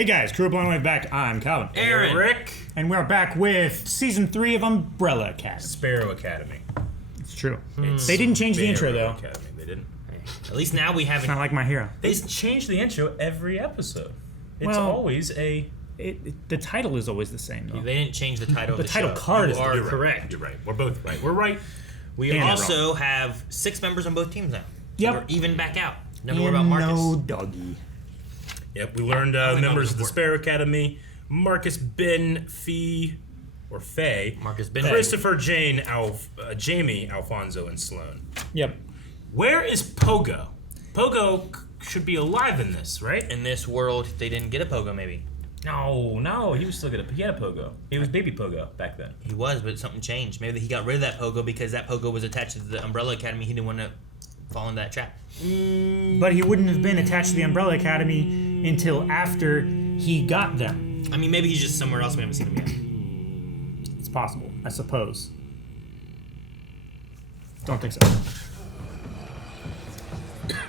Hey guys, Crew Blown Away back. I'm Calvin. Aaron. Rick. And we're back with Season 3 of Umbrella Academy. Sparrow Academy. It's true. They didn't change the intro, though. Academy. They didn't. At least now we have It's not like My Hero. They change the intro every episode. It's Well, always a... The title is always the same, though. They didn't change the title of the title show. card is You are You're right. correct. You're right. We're both right. We're right. We And also have 6 members on both teams now. Yep. We're even back out. Never worry about Marcus. No doggy. Yep, we learned members of the Sparrow Academy. Marcus Ben Fee, or Faye. Marcus Ben. Christopher, Jane, Jamie, Alfonso, and Sloan. Yep. Where is Pogo? Pogo should be alive in this, right? In this world, they didn't get a Pogo, maybe. No, he was still good. He had a Pogo. He was baby Pogo back then. He was, but something changed. Maybe he got rid of that Pogo because that Pogo was attached to the Umbrella Academy. He didn't want to fall into that trap. But he wouldn't have been attached to the Umbrella Academy until after he got them. I mean, maybe he's just somewhere else we haven't seen him yet. It's possible, I suppose. Don't think so.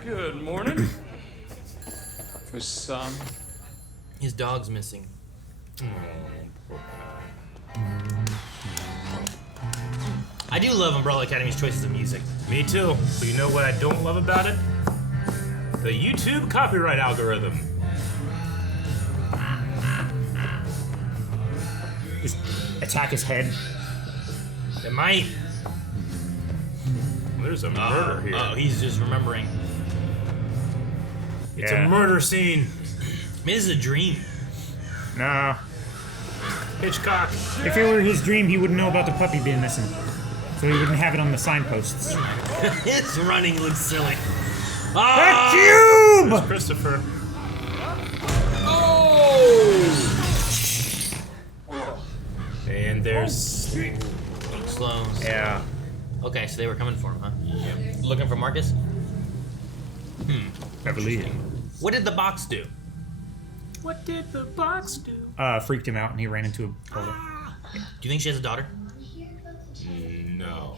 Good morning. For some. His dog's missing. I do love Umbrella Academy's choices of music. Me too. But you know what I don't love about it? The YouTube copyright algorithm. Just attack his head. It might. There's a murder here. Oh, he's just remembering. It's Yeah. a murder scene. Maybe this is a dream. Nah. Hitchcock. If it were his dream, he wouldn't know about the puppy being missing. So he wouldn't have it on the signposts. His running looks silly. The Ah! cube! There's Christopher. And there's... Sloan. Yeah. Okay, so they were coming for him, huh? Yeah. Looking for Marcus? I believe. What did the box do? What did the box do? Freaked him out and he ran into a polo. Do you think she has a daughter? No.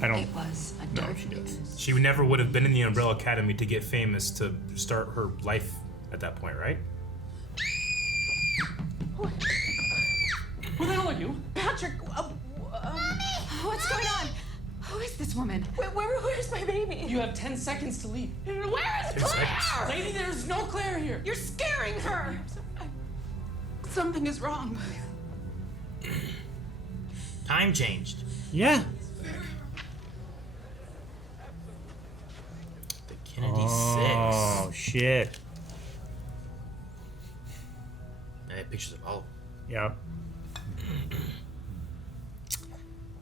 I don't It was a know dark if she does. She never would have been in the Umbrella Academy to get famous to start her life at that point, right? Who the hell are you? Patrick, what's going on? Who is this woman? Where's my baby? You have 10 seconds to leave. Where is Claire? Lady, there's no Claire here. You're scaring her. Something is wrong. Time changed. Yeah. The Kennedy Oh, 6. shit. I have pictures of all of them. Yep.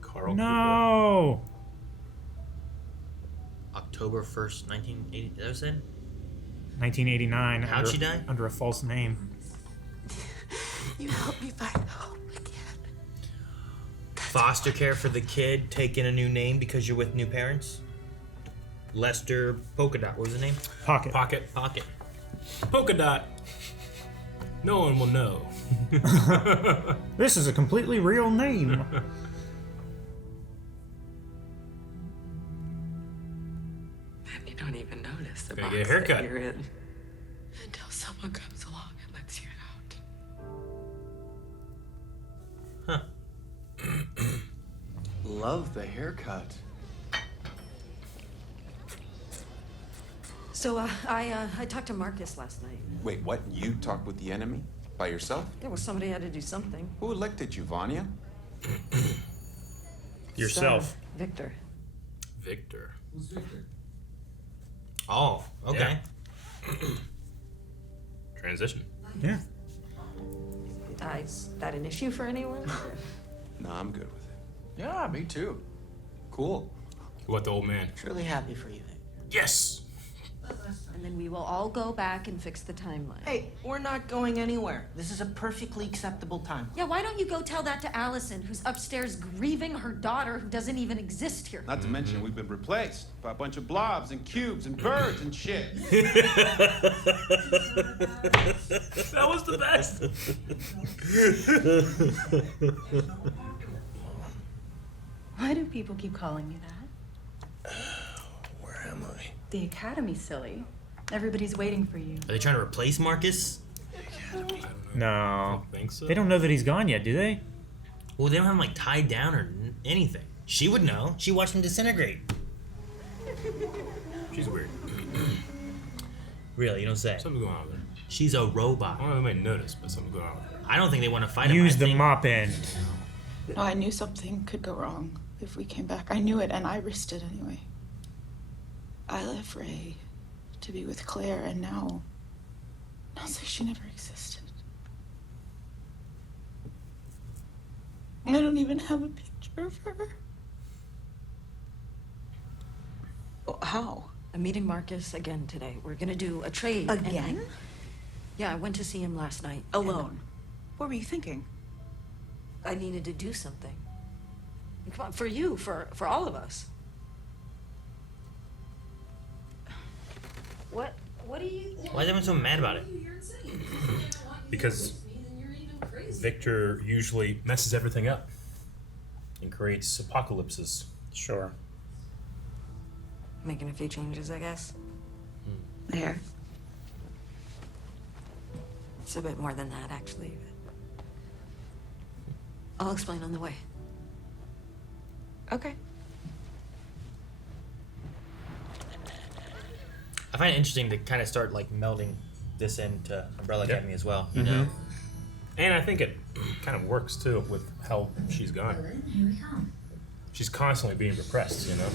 Carl No. October 1st, 1980. Is that what I said? 1989. How'd she die? Under a false name. You help me find hope again. Foster care for the kid, taking a new name because you're with new parents. Lester Polka Dot. What was his name? Pocket. Pocket. Pocket. Polka Dot. No one will know. This is a completely real name. And you don't even notice the Gotta box get a haircut. that you're in until someone comes along and lets you out. Love the haircut. So, I talked to Marcus last night. Wait, what? You talked with the enemy? By yourself? There was somebody had to do something. Who elected you, Vanya? Yourself. Victor. Victor. Oh, okay. Transition. Yeah. Is that an issue for anyone? Nah, I'm good with it. Yeah, me too. Cool. What the old man? Truly happy for you then. Yes! And then we will all go back and fix the timeline. Hey, we're not going anywhere. This is a perfectly acceptable time. Yeah, why don't you go tell that to Allison, who's upstairs grieving her daughter who doesn't even exist here? Not to mention we've been replaced by a bunch of blobs and cubes and birds and shit. That was the best! Why do people keep calling me that? Where am I? The Academy, silly. Everybody's waiting for you. Are they trying to replace Marcus? No. I don't think so. They don't know that he's gone yet, do they? Well, they don't have him like tied down or anything. She would know. She watched him disintegrate. She's weird. Really, you don't say. Something's going on with her. She's a robot. I don't know if they might notice, but something's going on with her. I don't think they want to fight him. Use I the think- mop end. No, I knew something could go wrong if we came back. I knew it, and I risked it anyway. I left Ray to be with Claire, and now say she never existed. I don't even have a picture of her. How? I'm meeting Marcus again today. We're gonna do a trade. and- Again? Yeah, I went to see him last night. Alone. What were you thinking? I needed to do something. Come on, for you, for all of us. What do you... Why is everyone so mad about it? Because Victor usually messes everything up and creates apocalypses. Sure. Making a few changes, I guess. There. It's a bit more than that, actually. I'll explain on the way. Okay. I find it interesting to kind of start like melding this into Umbrella Yeah. Academy as well. You know, And I think it kind of works too with how she's gone. She's constantly being repressed, you know?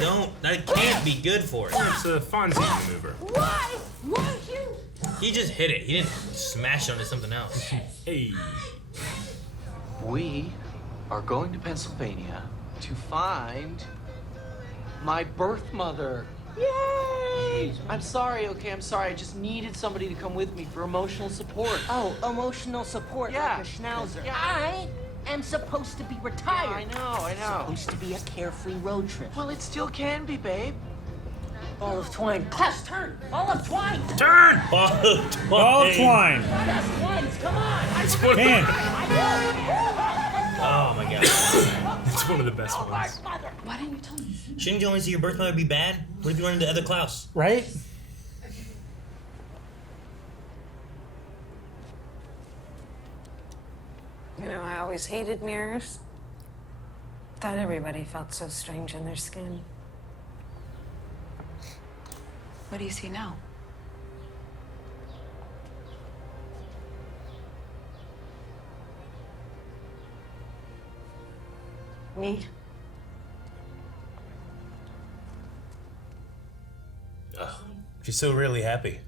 Don't. That can't be good for it. It's a Fonzie maneuver. Why? Why you? He just hit it. He didn't smash it onto something else. Hey. We are going to Pennsylvania to find my birth mother. Yay! I'm sorry, okay, I'm sorry. I just needed somebody to come with me for emotional support. Oh, emotional support Yeah. like a schnauzer. Yeah. I am supposed to be retired. Yeah, I know. Supposed to be a carefree road trip. Well, it still can be, babe. Ball of twine. Class, turn! Ball of twine! Turn! Ball of twine. Ball of twine. Best ones, come on! It's one, Man. Oh my god. it's one of the best ones. Why didn't you tell me? Shouldn't you only see your birth mother be bad? What if you run into other Klaus? Right? You know, I always hated mirrors. Thought everybody felt so strange in their skin. What do you see now? Me? Oh, she's so really happy.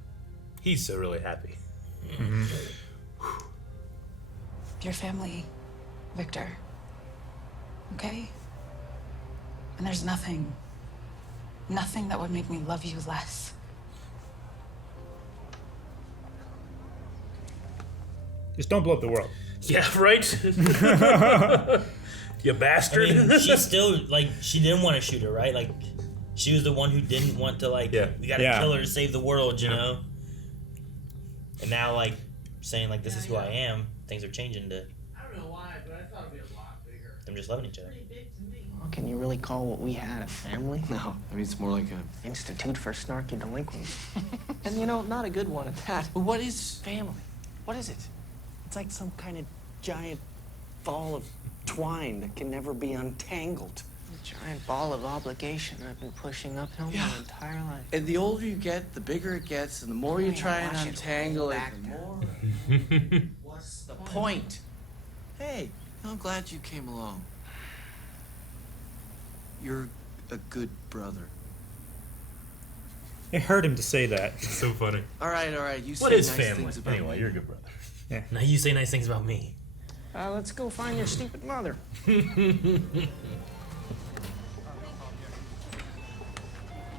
He's so really happy. Your family, Victor. Okay? And there's nothing that would make me love you less. Just don't blow up the world. Yeah, right? You I bastard. mean, she still like she didn't want to shoot her, right? Like she was the one who didn't want to like. Yeah. We gotta Yeah. kill her to save the world, you Yeah. know. And now, like saying like this is who I am, things are changing to I don't know why, but I thought it'd be a lot bigger. them just loving each other. Well, can you really call what we had a family? No, I mean, it's more like a... Institute for snarky delinquents. And you know, not a good one at that. But what is family? What is it? It's like some kind of giant ball of twine that can never be untangled. A giant ball of obligation I've been pushing uphill my entire life. And the older you get, the bigger it gets, and the more you try and Watch it untangle it, back the there. more... What's the point? Hey, I'm glad you came along. You're a good brother. It hurt him to say that. It's so funny. All right, you What say is nice family? things about Anyway, me. you're a good brother. Now you say nice things about me. Let's go find your stupid mother.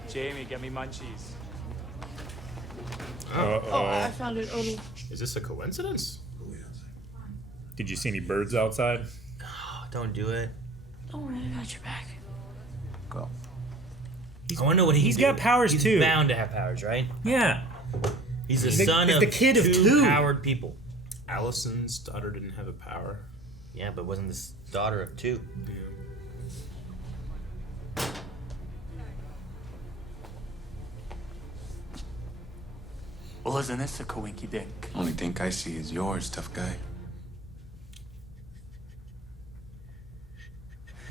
Jamie, get me munchies. Uh-oh. found it, Odie. Is this a coincidence? Did you see any birds outside? Oh, don't do it. Don't worry, I got your back. Go. I want to know what He's got powers, He's too. bound to have powers, right? Yeah. He's the He's the- son he's of the kid of two. powered people. Allison's daughter didn't have a power. Yeah, but wasn't this daughter of two? Well, isn't this a coinky dink? Only thing I see is yours, tough guy.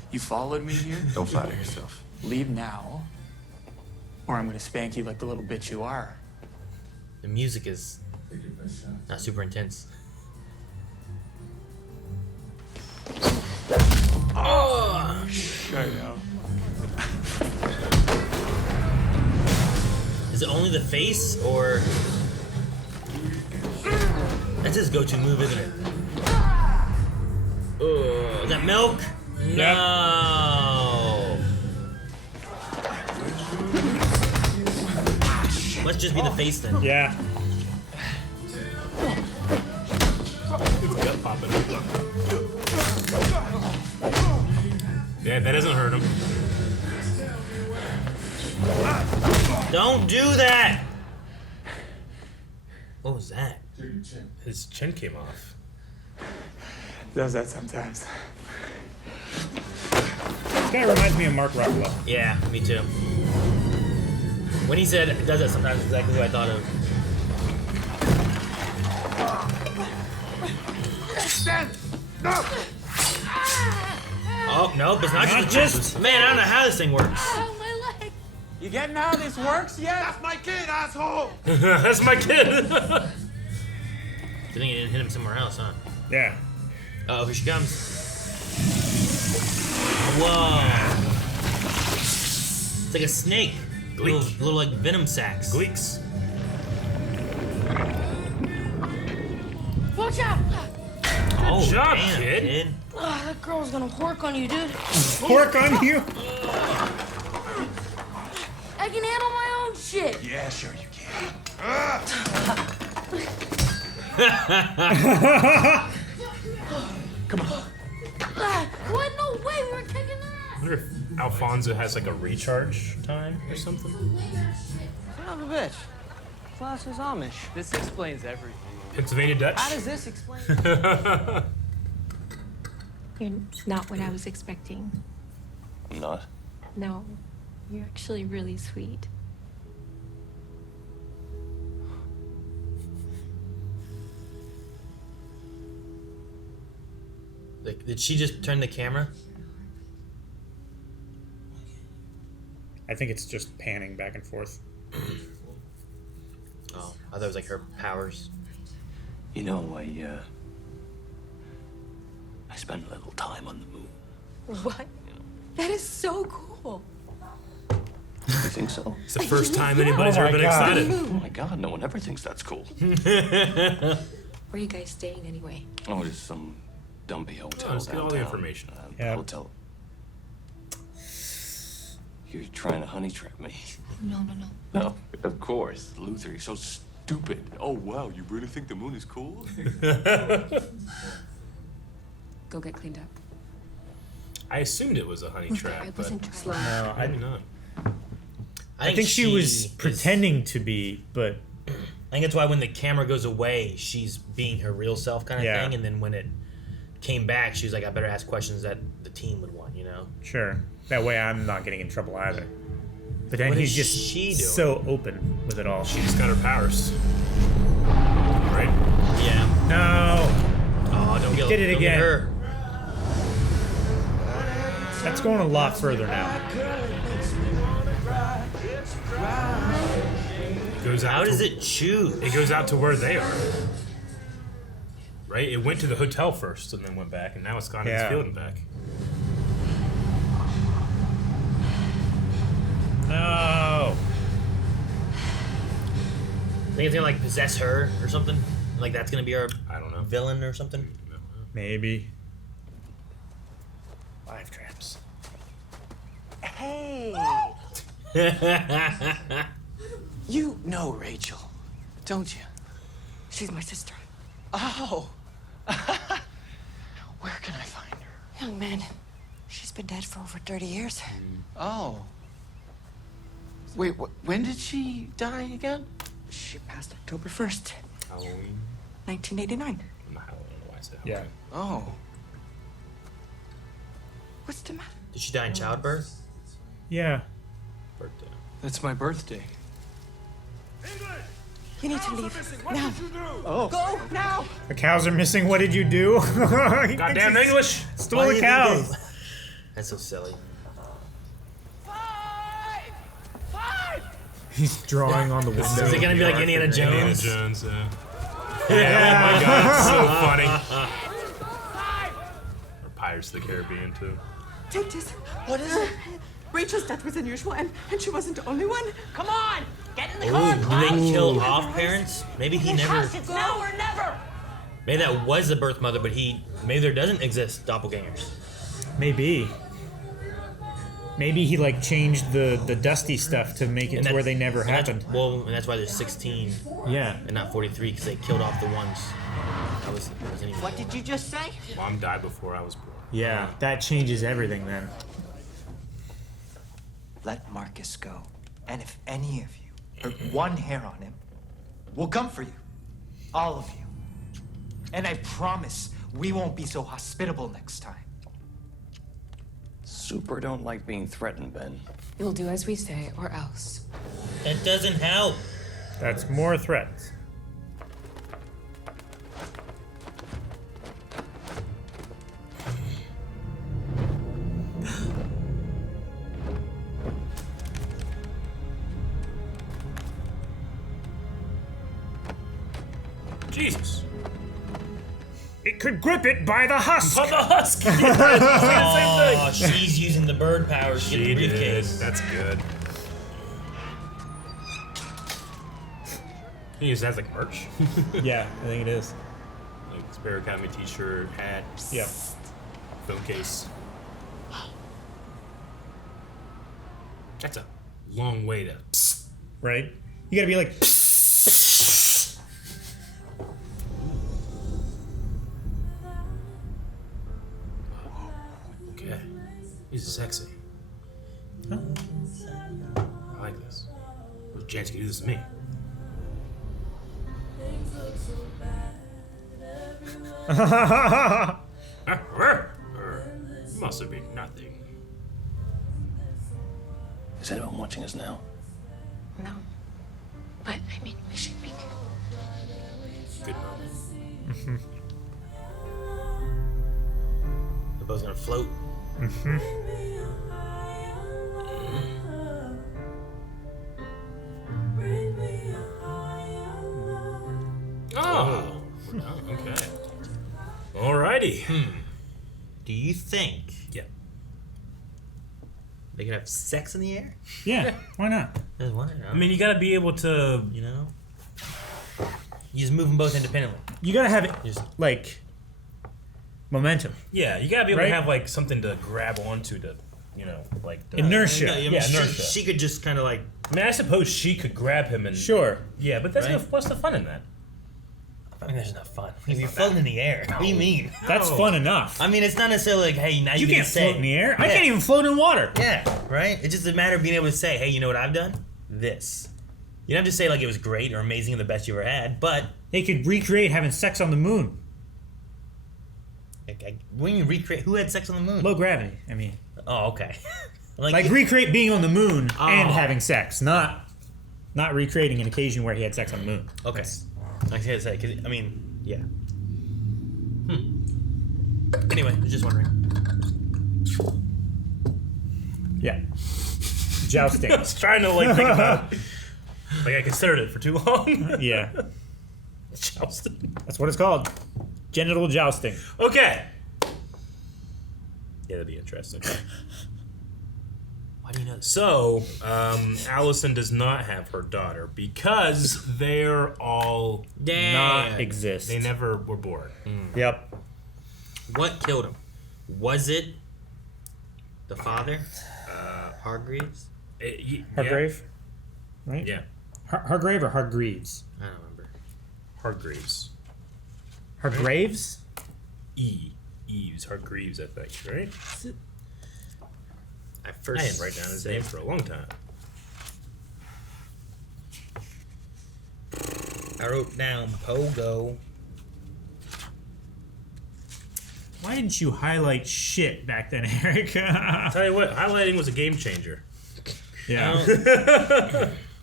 You followed me here? Don't flatter yourself. Leave now, or I'm gonna spank you like the little bitch you are. The music is not super intense. Oh! Shut up. Is it only the face, or that's his go-to move, isn't it? Oh, is that milk? No. Let's just be the face then. Yeah. It's gut popping. Yeah, that doesn't hurt him. Don't do that. What was that? His chin came off. Does that sometimes. This guy reminds me of Mark Ruffalo. Yeah, me too. When he said it does that sometimes, exactly what I thought of. No! Oh, nope, it's not just... Man, I don't know how this thing works. Oh, my leg. You getting how this works yet? That's my kid, asshole! That's my kid! Good thing it didn't hit him somewhere else, huh? Yeah. Oh, here she comes. Whoa. It's like a snake. Little like venom sacs. Gleeks. Watch out! Oh, Good job, damn, kid. Oh, that girl's gonna hork on you, dude. Pork on you? I can handle my own shit. Yeah, sure you can. Come on. What? No way, we were kicking I that. wonder if Alfonso has like a recharge time or something. Son of a bitch. Class is Amish. This explains everything. Pennsylvania Dutch? How does this explain? You're not what I was expecting. I'm not. No, you're actually really sweet. Like, did she just turn the camera? I think it's just panning back and forth. Oh, I thought it was like her powers. You know, I spent a little time on the moon. What? That is so cool. You think so? It's the first time anybody's ever been excited. Oh my god, no one ever thinks that's cool. Where are you guys staying anyway? Oh, just some dumpy hotel. Oh, let's get all the downtown. information. Yeah. Hotel. You're trying to honey trap me. No. No, of course. Luther, you're so stupid. Oh, wow, you really think the moon is cool? Go get cleaned up. I assumed it was a honey trap, I but wasn't trying. No, maybe not. I think she was pretending to be, but I think that's why when the camera goes away, she's being her real self kind of Yeah. thing, and then when it came back, she was like, I better ask questions that the team would want, you know? sure. That way I'm not getting in trouble either. But then What he's is just she doing? so open with it all. She just got her powers. Right? Yeah. No! Oh, don't get Did it don't again. Get her. That's going a lot further now. Goes out How to, does it choose? It goes out to where they are. Right? It went to the hotel first and then went back, and now it's gone to Yeah. its field and back. No! Think it's gonna like possess her or something? Like that's gonna be our I don't know. villain or something? Maybe. Live traps. Hey! You know Rachel, don't you? She's my sister. Oh! Where can I find her? Young man, she's been dead for over 30 years. Oh. Wait, when did she die again? She passed October 1st, Halloween. 1989. Not Halloween, why is it? Yeah. Oh. What's the matter? Did she die in childbirth? Yeah. Birthday. That's my birthday. You need to leave. Now. Oh. Go, now! The cows are missing. What did you do? Goddamn English! Stole the cows. That's so silly. He's drawing on the window. Is it gonna be like Indiana Jones? Indiana Jones, yeah. Oh my god, it's so funny. Or Pirates of the Caribbean, too. Take this. What is it? Rachel's death was unusual, and she wasn't the only one. Come on! Get in the Ooh, car! they killed off parents? Maybe he never. It's now or never! Maybe that was the birth mother, but maybe there doesn't exist doppelgangers. Maybe. Maybe he like changed the dusty stuff to make it to where they never happened. And that's why there's 16. Yeah. And not 43 because they killed off the ones. What did you just say? Mom died before I was born. Yeah, that changes everything then. Let Marcus go. And if any of you hurt one hair on him, we'll come for you. All of you. And I promise we won't be so hospitable next time. Super don't like being threatened, Ben. You'll do as we say, or else. That doesn't help. That's more threats. Jesus. It could grip it by the husk. By the husk. Oh, she's using the bird powers to get the briefcase. That's good. Can you use that as like merch? Yeah, I think it is. Like Spare Academy t-shirt, hat. Yeah. Phone case. That's a long way to. Right? You gotta be like. Okay. He's sexy. Huh? I like this. There's a chance you can do this to me. Must have been nothing. Is anyone watching us now? No. But, I mean, we should be. Good moment. The boat's gonna float. Oh. Okay. Alrighty. Do you think? Yeah. They could have sex in the air? Yeah, why not? I mean, you gotta be able to, you know, you just move them both independently. You gotta have it like momentum. Yeah, you gotta be able Right? to have like something to grab onto to, you know, like Inertia. Yeah, I mean, inertia. She could just kind of like. I mean, I suppose she could grab him and. Sure. Yeah, but that's Right? what's the fun in that? I mean, there's not fun. You're floating in the air. What do you mean? That's fun enough. I mean, it's not necessarily like, hey, now you can't can say. float in the air. I Yeah. can't even float in water. Yeah, right? It's just a matter of being able to say, hey, you know what I've done? This. You don't have to say like it was great or amazing or the best you ever had, but. They could recreate having sex on the moon. When you recreate, who had sex on the moon? Low gravity, I mean. Oh, okay. Like recreate being on the moon and having sex, not recreating an occasion where he had sex on the moon. Okay. I was gonna say, cause, I mean, yeah. Anyway, I was just wondering. Yeah. Jousting. I was trying to like think about it. Like I considered it for too long. Yeah. Jousting. That's what it's called. Genital jousting. Okay. Yeah, that'd be interesting. Why do you know this? So, Allison does not have her daughter because they're all Not exist. They never were born. Yep. What killed him? Was it the father? Hargreaves? Hargrave? Right? Yeah. Hargrave or Hargreaves? I don't remember. Hargreaves. Hargraves? Eves. Hargreaves, I think, right? I I didn't write down his name for a long time. I wrote down Pogo. Why didn't you highlight shit back then, Eric? Tell you what, highlighting was a game changer. Yeah.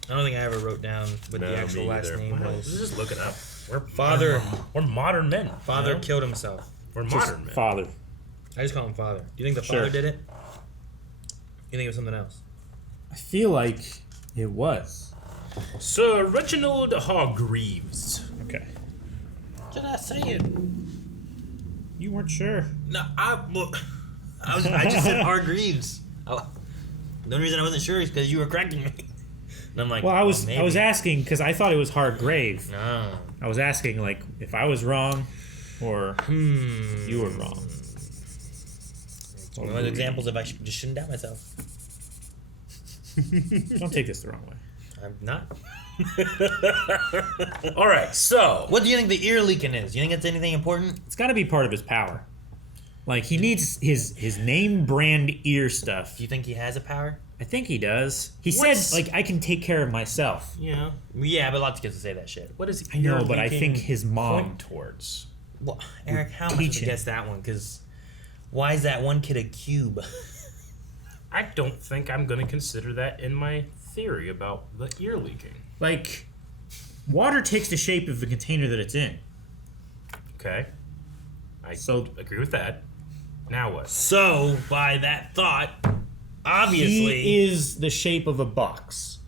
I don't think I ever wrote down what the actual me last either. name Wow, was. just look it up. We're modern men. Father you know? killed himself. We're Just modern men. father. I just call him Father. Do you think the Sure. father did it? You think it was something else? I feel like it was. Sir Reginald Hargreaves. Okay. Did I say it? You weren't sure. No, I just said Hargreaves. The only reason I wasn't sure is because you were correcting me. And I'm like, Well, I was maybe. asking because I thought it was Hargrave. No. I was asking like if I was wrong or you were wrong. One of those examples of I just shouldn't doubt myself. Don't take this the wrong way. I'm not. All right, so What do you think the ear leaking is? You think it's anything important? It's got to be part of his power. Like he needs his name brand ear stuff. Do you think he has a power? I think he does. He What's- said like I can take care of myself. yeah, Yeah, but lots of kids will say that shit. what is I know, ear but I leaking think his mom. point towards? Well, Eric, how much teach would him. you guess that one? Because why is that one kid a cube? I don't think I'm going to consider that in my theory about the ear leaking. Like water takes the shape of the container that it's in. Okay, I So- agree with that. Now what? So, by that thought, obviously. He is the shape of a box.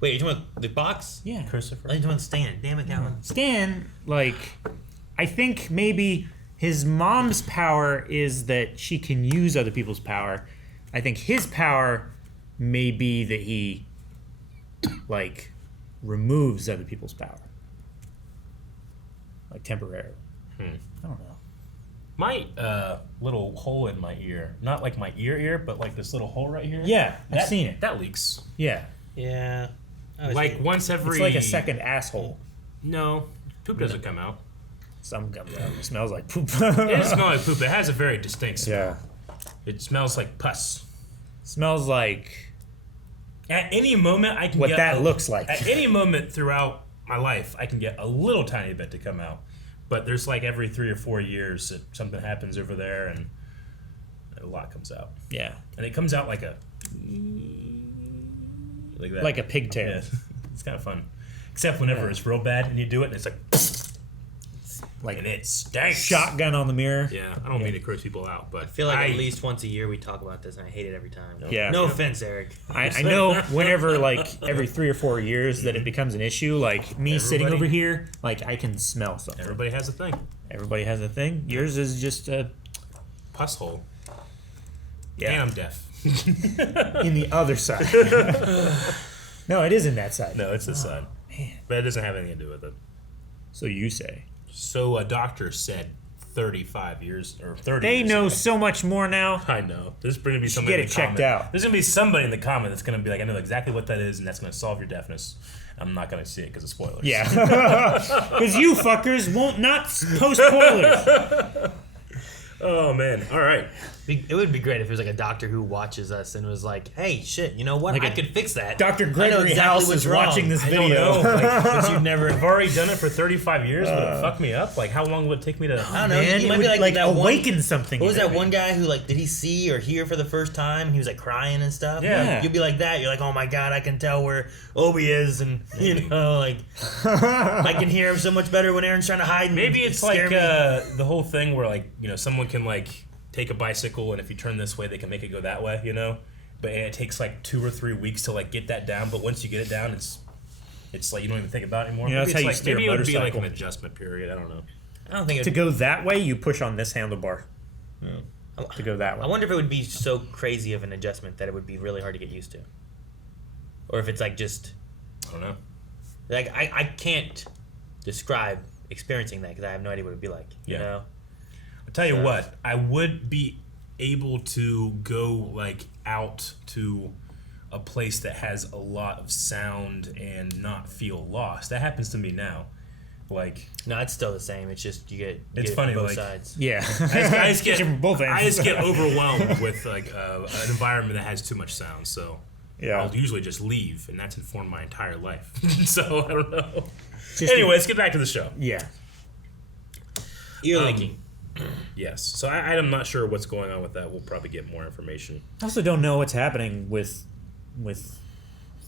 Wait, you're talking about the box? Yeah. Christopher. I think you're talking about Stan. Damn it, Calvin. Stan, like, I think maybe his mom's power is that she can use other people's power. I think his power may be that he, like, removes other people's power. Like, temporarily. I don't know. My little hole in my ear, not like my ear, but like this little hole right here. Yeah, I've that, seen it. That leaks. Yeah. Yeah. Like once every. It's like a second asshole. No, poop doesn't come out. Some comes out. It smells like poop. It doesn't smell like poop. It has a very distinct smell. Yeah. It smells like pus. Smells like At any moment, I can what get that looks like. At any moment throughout my life, I can get a little tiny bit to come out. But there's like every 3 or 4 years that something happens over there and a lot comes out. Yeah. And it comes out like a. Like that. Like a pigtail. Yeah. It's kind of fun. Except whenever it's real bad and you do it and it's like and it stinks. Shotgun on the mirror. Yeah, I don't mean to gross people out, but I feel like at least once a year we talk about this, and I hate it every time. Yeah. No offense, Eric. I know whenever, like, every 3 or 4 years that it becomes an issue, like, me sitting over here, like, I can smell something. Everybody has a thing. Everybody has a thing. Yours is just a... Pus hole. Yeah. And I'm deaf. in the other side. No, it isn't that side. No, it's this side. Man. But it doesn't have anything to do with it. So you say. So a doctor said 35 years or 30 They years know ago. so much more now. I know. There's going to be You should somebody get in it the checked comment. out. There's going to be somebody in the comment that's going to be like, I know exactly what that is, and that's going to solve your deafness. I'm not going to see it because of spoilers. Yeah. Because you fuckers won't not post spoilers. Oh, man. All right. It would be great if it was like a doctor who watches us and was like, "Hey, shit, you know what? Like I a could fix that." Dr. I know Gregory exactly House what's is wrong. watching this I don't video. know. Like, since you've never, I've already done it for 35 years. Would it fuck me up? Like, how long would it take me to? I don't know. Man, you it might would, be like, that awaken one, something What was in that me. one guy who like did he see or hear for the first time and he was like crying and stuff? Yeah. You'd be like that. You're like, oh my god, I can tell where Obi is, and you know, like I can hear him so much better when Aaron's trying to hide. And Maybe it's like scare me. the whole thing where like someone can like take a bicycle and if you turn this way they can make it go that way, but it takes like 2 or 3 weeks to like get that down. But once you get it down, it's like you don't even think about it anymore. Yeah, that's maybe how it's you steer a maybe it would be like motorcycle. an adjustment period. I don't know. I don't think To go that way, you push on this handlebar. Yeah. To go that way. I wonder if it would be so crazy of an adjustment that it would be really hard to get used to, or if it's like just I don't know. like I can't describe experiencing that because I have no idea what it would be like. You Yeah. know. I'll tell you what, I would be able to go like out to a place that has a lot of sound and not feel lost. That happens to me now. Like, no, it's still the same. It's just you get it's it funny, from both like sides. Yeah. I just get from both ends. I just get overwhelmed with like an environment that has too much sound. So Yeah. I'll usually just leave, and that's informed my entire life. So I don't know. Just Anyway, let's get back to the show. Yeah. Ear leaking. Yes. So I'm not sure what's going on with that. We'll probably get more information. I also don't know what's happening with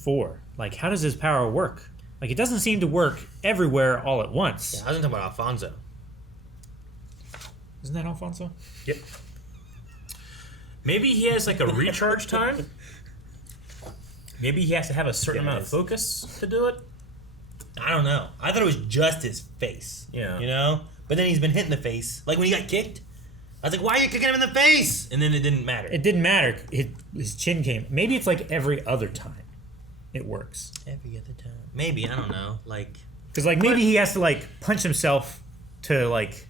before. Like, how does his power work? Like, it doesn't seem to work everywhere all at once. Yeah, I wasn't talking about Alfonso. Isn't that Alfonso? Yep. Maybe he has like a recharge time. Maybe he has to have a certain amount of focus to do it. I don't know. I thought it was just his face. Yeah. You know? But then he's been hit in the face. Like when he got kicked. I was like, why are you kicking him in the face? And then it didn't matter. It didn't matter. His chin came. Maybe it's like every other time it works. Every other time. Maybe. I don't know. Like. Because like maybe he has to like punch himself to like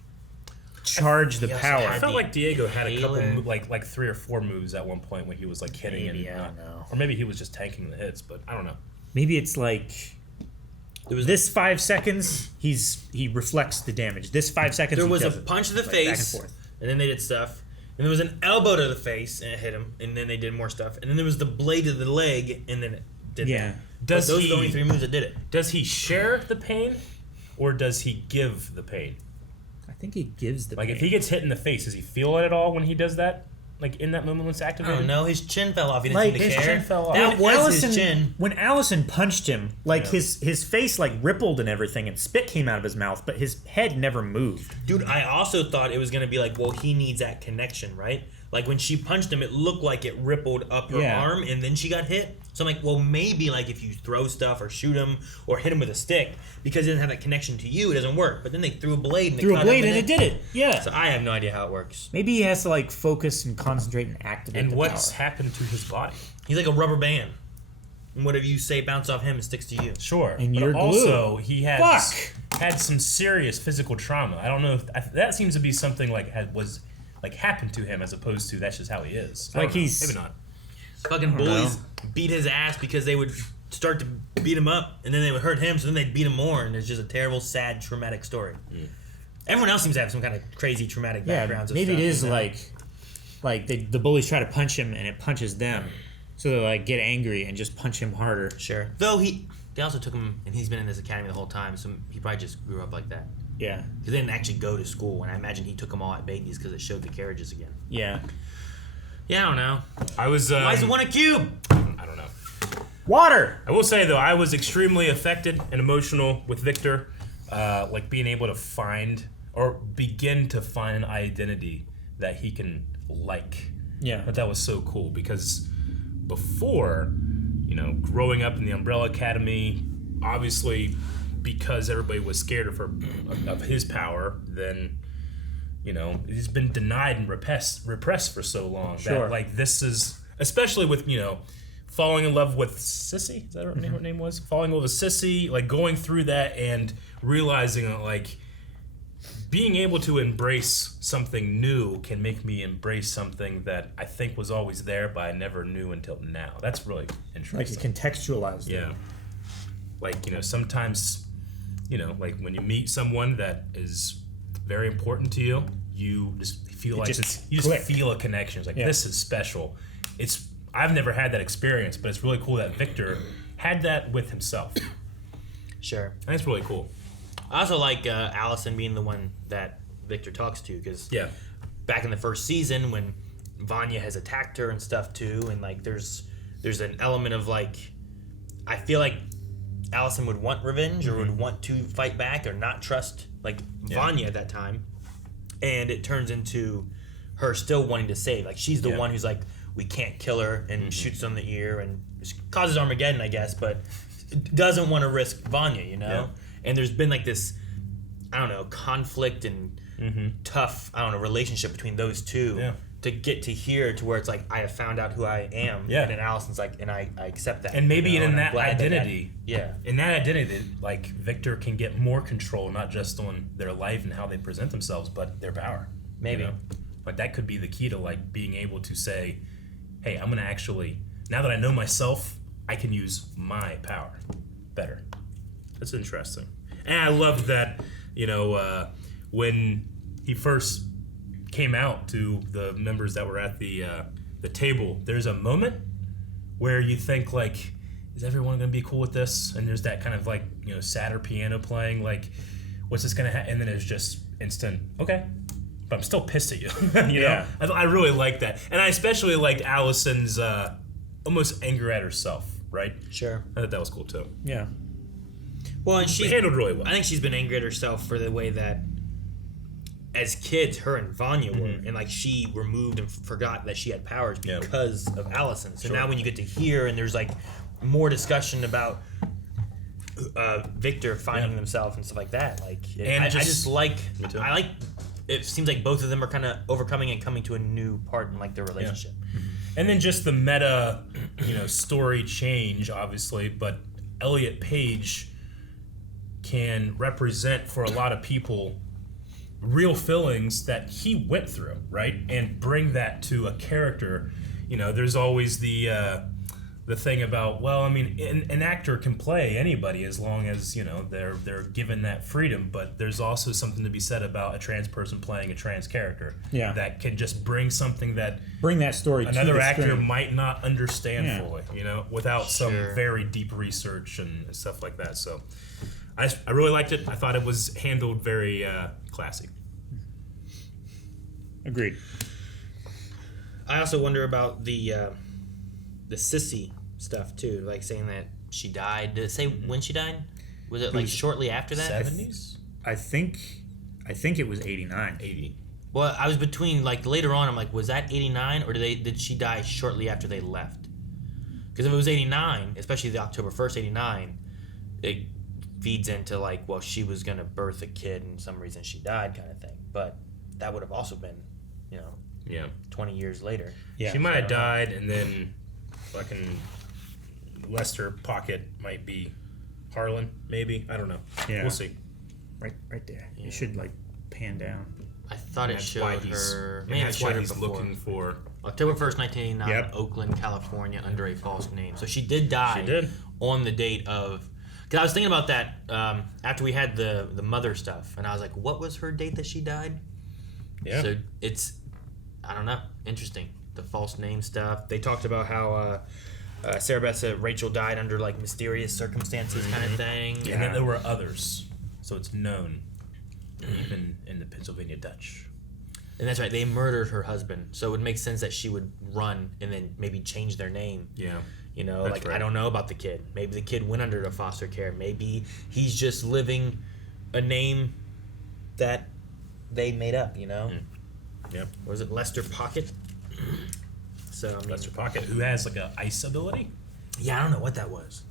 charge the power. I felt like Diego had a couple like 3 or 4 moves at one point when he was like hitting Maybe, and I don't know. or maybe he was just tanking the hits, but I don't know. Maybe it's like this 5 seconds he reflects the damage. This 5 seconds There he was a doesn't. punch to the Like, face, back and forth. and then they did stuff. And there was an elbow to the face, and it hit him. And then they did more stuff. And then there was the blade to the leg, and then it did that. Does those he, are the only 3 moves that did it. Does he share the pain, or does he give the pain? I think he gives the like pain. if he gets hit in the face, does he feel it at all when he does that? Like in that moment when it's I activated? don't know. His chin fell off. He didn't Like, seem to his care. chin fell off. That was Allison, his chin. When Allison punched him, like his face like rippled and everything, and spit came out of his mouth, but his head never moved. Dude, I also thought it was going to be like, well, he needs that connection, right? Like when she punched him, it looked like it rippled up her arm, and then she got hit. So I'm like, well, maybe like if you throw stuff or shoot him or hit him with a stick, because it doesn't have that connection to you, it doesn't work. But then they threw a blade and it did it. Yeah. So I have no idea how it works. Maybe he has to like focus and concentrate and activate And the what's power. happened to his body? He's like a rubber band. And whatever you say bounce off him, it sticks to you. Sure. And but you're glue. also he has Fuck! had some serious physical trauma. I don't know if that seems to be something like was like happened to him as opposed to that's just how he is. I Like don't know. he's- maybe not. Fucking bullies beat his ass because they would start to beat him up, and then they would hurt him, so then they'd beat him more, and it's just a terrible, sad, traumatic story. Everyone else seems to have some kind of crazy, traumatic backgrounds. Maybe of it stuff, is you know? like the bullies try to punch him and it punches them, so they like get angry and just punch him harder. Sure. Though they also took him, and he's been in this academy the whole time, so he probably just grew up like that. Yeah. He didn't actually go to school, and I imagine he took them all at babies because it showed the carriages again. Yeah. Yeah, I don't know. I was. Why is it one a cube? I don't know. Water. I will say though, I was extremely affected and emotional with Victor, like being able to find or begin to find an identity that he can like. Yeah. But that was so cool because before, growing up in the Umbrella Academy, obviously because everybody was scared of his power, then he's been denied and repressed for so long. Sure. That like this is especially with falling in love with Sissy. Is that what her name was? Falling in love with Sissy, like going through that and realizing that like being able to embrace something new can make me embrace something that I think was always there, but I never knew until now. That's really interesting. Like it contextualized. Yeah. Like, sometimes, like when you meet someone that is very important to you, you just feel like you just feel a connection. It's like, this is special. I've never had that experience, but it's really cool that Victor had that with himself. Sure. And it's really cool. I also like Allison being the one that Victor talks to, because back in the first season when Vanya has attacked her and stuff too, and like there's an element of like, I feel like Allison would want revenge or would want to fight back or not trust like Vanya at that time, and it turns into her still wanting to save. Like she's the one who's like, we can't kill her, and shoots on the ear and causes Armageddon, I guess, but doesn't want to risk Vanya, Yeah. And there's been like this, I don't know, conflict and tough, I don't know, relationship between those two to get to here to where it's like, I have found out who I am. Yeah. And then Allison's like, and I accept that. And maybe in and I'm that glad identity, that, in that identity, like Victor can get more control, not just on their life and how they present themselves, but their power. Maybe. Like that could be the key to like being able to say, hey, I'm gonna actually, now that I know myself, I can use my power better. That's interesting. And I love that, when he first came out to the members that were at the table, there's a moment where you think like, is everyone gonna be cool with this? And there's that kind of like, sadder piano playing, like, what's this gonna happen? And then it's just instant, okay, but I'm still pissed at you. Yeah. I really like that. And I especially liked Allison's almost anger at herself. right? Sure. I thought that was cool too. Yeah. Well, and she handled really well. I think she's been angry at herself for the way that, as kids, her and Vanya were, and like she removed and forgot that she had powers because of Allison. So now when you get to hear and there's like more discussion about Victor finding himself and stuff like that, like I just like it seems like both of them are kind of overcoming and coming to a new part in like their relationship. And then just the meta, story change, obviously, but Elliot Page can represent for a lot of people real feelings that he went through, right? And bring that to a character. There's always the thing about, well, I mean, an actor can play anybody as long as, they're given that freedom, but there's also something to be said about a trans person playing a trans character. Yeah. That can just bring something that story to another the actor screen. might not understand fully, without some Sure. very deep research and stuff like that. So I really liked it. I thought it was handled very classy. Agreed. I also wonder about the sissy stuff too, like saying that she died. Did it say when she died? Was it like shortly after that? 70s? I think it was 89. 80. Well, I was between like later on. I'm like, was that 89 or did she die shortly after they left? Because if it was 89, especially the October 1st, 89, it feeds into like, well, she was gonna birth a kid and some reason she died kind of thing. But that would have also been, 20 years later. Yeah, she might have died, and then fucking Lester Pocket might be Harlan, maybe. I don't know. Yeah. We'll see. Right there. You should like pan down. I thought it showed her. And that's why he's looking for October 1st, 1989, Oakland, California, under a false name. So she did die on the date of. Because I was thinking about that after we had the mother stuff, and I was like, what was her date that she died? Yeah. So it's, I don't know, interesting. The false name stuff. They talked about how Sarah Beth said Rachel died under like mysterious circumstances kind of thing. And then there were others, so it's known, even in the Pennsylvania Dutch. And that's right, they murdered her husband, so it would make sense that she would run and then maybe change their name. Yeah. That's like, right. I don't know about the kid. Maybe the kid went under to foster care. Maybe he's just living a name that they made up, Yep. Or was it Lester Pocket? So I mean, Lester Pocket, who has like a ice ability? Yeah, I don't know what that was.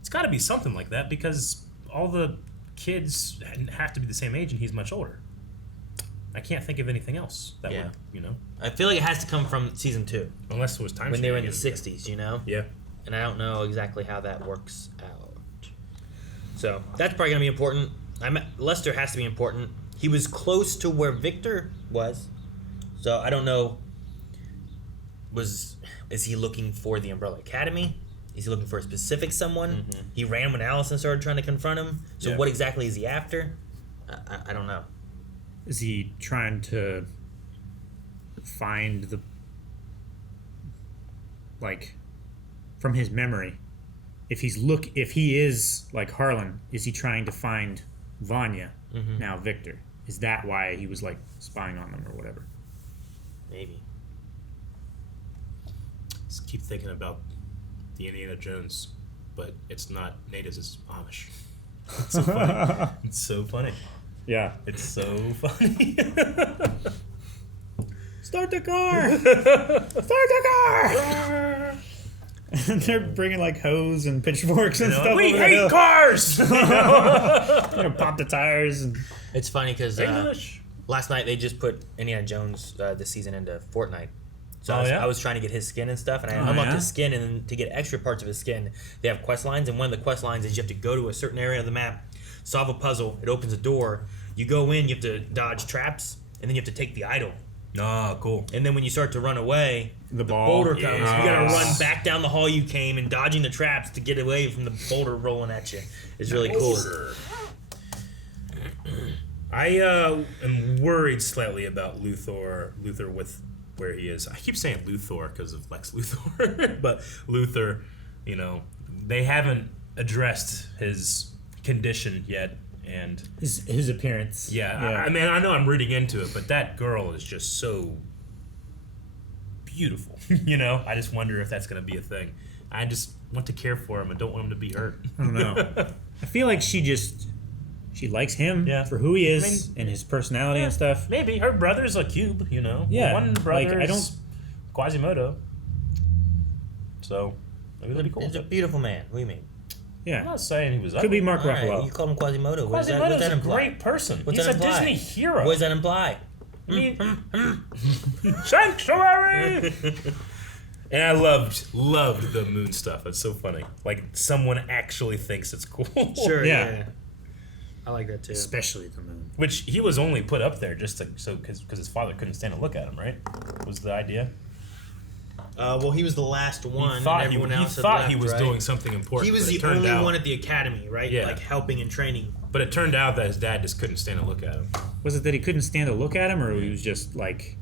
It's got to be something like that because all the kids have to be the same age and he's much older. I can't think of anything else that would, I feel like it has to come from season 2. Unless it was time when they were in the 60s, Yeah. And I don't know exactly how that works out. So that's probably going to be important. Lester has to be important. He was close to where Victor was. So I don't know. Is he looking for the Umbrella Academy? Is he looking for a specific someone? Mm-hmm. He ran when Allison started trying to confront him. So what exactly is he after? I don't know. Is he trying to find the, like, from his memory, if he is like Harlan, is he trying to find Vanya, now Victor? Is that why he was like spying on them or whatever? Maybe. Just keep thinking about the Indiana Jones, but it's not natives, it's Amish. It's so funny. It's so funny. Yeah. It's so funny. Start the car! Start the car! And they're bringing like hose and pitchforks and stuff. We hate cars! Pop the tires. And... It's funny because last night they just put Indiana Jones this season into Fortnite. So I was trying to get his skin and stuff, and I unlocked his skin, and then to get extra parts of his skin, they have quest lines, and one of the quest lines is you have to go to a certain area of the map, solve a puzzle, it opens a door, you go in, you have to dodge traps, and then you have to take the idol. Oh, cool. And then when you start to run away, the boulder comes. You gotta run back down the hall you came and dodging the traps to get away from the boulder rolling at you. It's really cool. I am worried slightly about Luthor with where he is. I keep saying Luthor because of Lex Luthor, but Luthor, they haven't addressed his condition yet. And his appearance. Yeah. I mean, I know I'm reading into it, but that girl is just so beautiful. I just wonder if that's going to be a thing. I just want to care for him and don't want him to be hurt. I don't know. I feel like she likes him for who he is and his personality and stuff. Maybe her brother's a cube, you know. Yeah, One brother like, I don't. Quasimodo. So maybe that'd be cool. He's a beautiful man. What do you mean? Yeah. I'm not saying he was ugly. Could be Mark All right, Ruffalo. you call him Quasimodo. What's Quasimodo's that a imply? great person. What's He's that a imply? Disney hero. What does that imply? I mean, Sanctuary. And I loved the moon stuff. It's so funny. Like someone actually thinks it's cool. Sure. Yeah. I like that too. Especially the moon. Which he was only put up there just because his father couldn't stand to look at him. Right? Was the idea? Well, he was the last one. He thought, and everyone else he, thought had he left, was right? doing something important. He was but it the turned only out, one at the academy, right? Yeah. Like helping and training. But it turned out that his dad just couldn't stand to look at him. Was it that he couldn't stand to look at him, or he was just like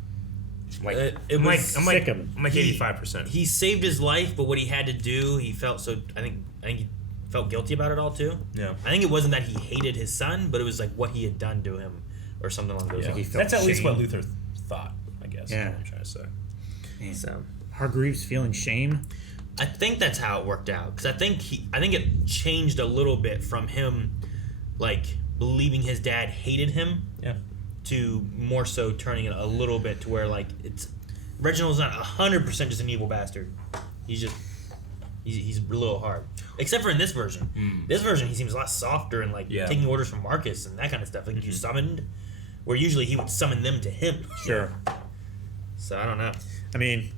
I'm like sick of him? I'm like 85%. He saved his life, but what he had to do, he felt so. I think he felt guilty about it all too. Yeah. I think it wasn't that he hated his son, but it was like what he had done to him, or something along those lines. That's at least what Luther thought, I guess. Yeah. Is what I'm trying to say. Man. So Hargreaves feeling shame. I think that's how it worked out, because I think it changed a little bit from him, like believing his dad hated him, to more so turning it a little bit to where like it's Reginald's not 100% just an evil bastard. He's a little hard, except for in this version. This version he seems a lot softer and like taking orders from Marcus and that kind of stuff. Like you summoned, where usually he would summon them to him. Sure. So I don't know. I mean,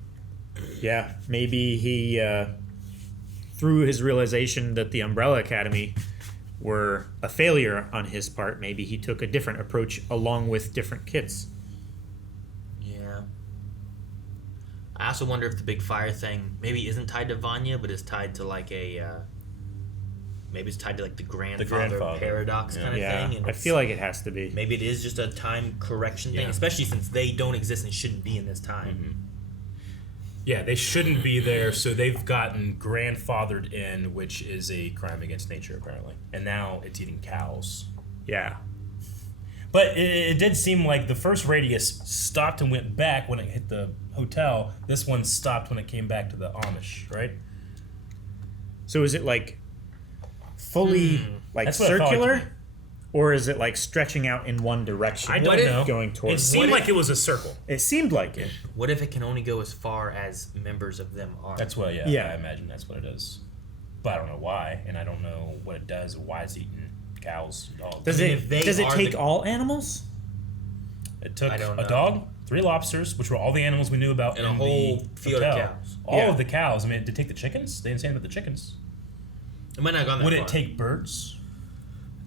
yeah, maybe he, through his realization that the Umbrella Academy were a failure on his part, maybe he took a different approach along with different kids. Yeah. I also wonder if the big fire thing maybe isn't tied to Vanya, but is tied to like a, maybe it's tied to like the grandfather paradox kind of thing. And I feel like it has to be. Maybe it is just a time correction thing, especially since they don't exist and shouldn't be in this time. Yeah, they shouldn't be there, so they've gotten grandfathered in, which is a crime against nature, apparently. And now it's eating cows. Yeah. But it did seem like the first radius stopped and went back when it hit the hotel. This one stopped when it came back to the Amish, right? So is it like fully like That's what I thought. circular? Or is it like stretching out in one direction? I don't know. Going towards It seemed like it was a circle. It seemed like it. What if it can only go as far as members of them are? That's what, Yeah. I imagine that's what it is. But I don't know why, and I don't know what it does or why it's eating cows, dogs. Does it take all animals? It took I don't a know. dog, 3 lobsters, which were all the animals we knew about, And a in whole the field of hotel. cows. All of the cows. I mean, did it take the chickens? They didn't say anything about the chickens. It might not have gone that Would far. it take birds?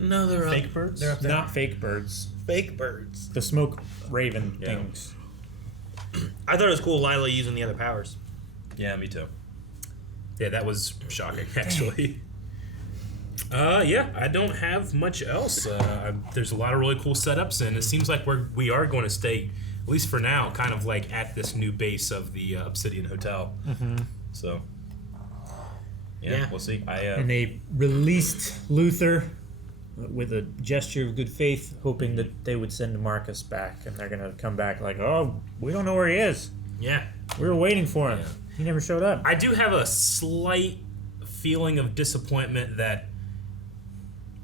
No, they're Fake up. birds? They're up there. Not fake birds. Fake birds. The smoke raven things. I thought it was cool Lila using the other powers. Yeah, me too. Yeah, that was shocking, actually. Yeah, I don't have much else. There's a lot of really cool setups, and it seems like we are going to stay, at least for now, kind of like at this new base of the Obsidian Hotel. So, yeah, we'll see. And they released Luther with a gesture of good faith, hoping that they would send Marcus back, and they're gonna come back like, oh, we don't know where he is. Yeah. We were waiting for him. He never showed up. I do have a slight feeling of disappointment that,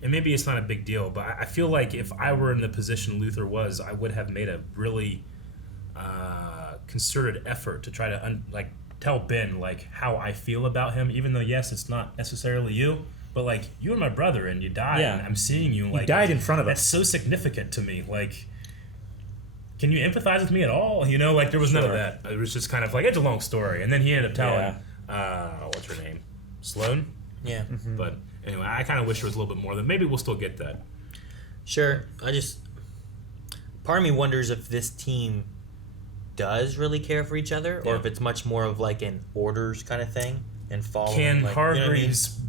and maybe it's not a big deal, but I feel like if I were in the position Luther was, I would have made a really concerted effort to try to tell Ben like how I feel about him, even though yes, it's not necessarily you, but like you were my brother and you died, and I'm seeing you like you died in front of us. That's so significant to me. Like, can you empathize with me at all? You know, like there was none of that. It was just kind of like it's a long story, and then he ended up telling, what's her name, Sloane. Yeah. But anyway, I kind of wish there was a little bit more. That maybe we'll still get that. Sure. Part of me wonders if this team does really care for each other, or if it's much more of like an orders kind of thing and following. Can like, Hargreaves?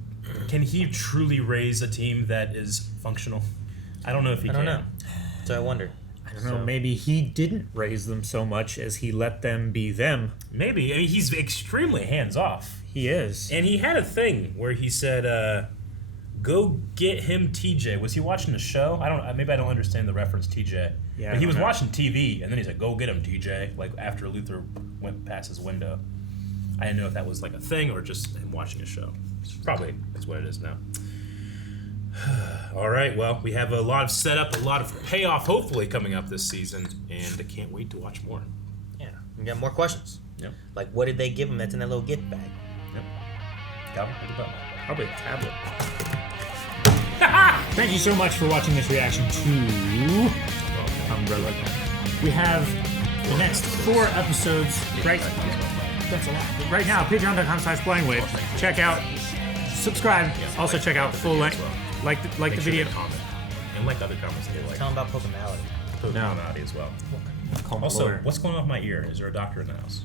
Can he truly raise a team that is functional? I don't know if he can. I don't know. So I wonder. I don't know. Maybe he didn't raise them so much as he let them be them. Maybe. I mean, he's extremely hands off. He is. And he had a thing where he said, "Go get him, TJ." Was he watching a show? Maybe I don't understand the reference, TJ. Yeah, but he was watching TV, and then he said, "Go get him, TJ." Like after Luther went past his window. I didn't know if that was like a thing or just him watching a show. Probably that's what it is now. All right, well, we have a lot of setup, a lot of payoff, hopefully coming up this season, and I can't wait to watch more. Yeah, we got more questions. Yep. Like, what did they give him that's in that little gift bag? Yep. Calvin, think about that. Probably a tablet. Thank you so much for watching this reaction to Umbrella. We have the next 4 episodes right. That's a lot. Right now, patreon.com/blindwave. Check out, subscribe. Also check out full length. Like the video. Comment. And like other comments they like. Tell them about Pokemality. Pokemality as well. Also, what's going on with my ear? Is there a doctor in the house?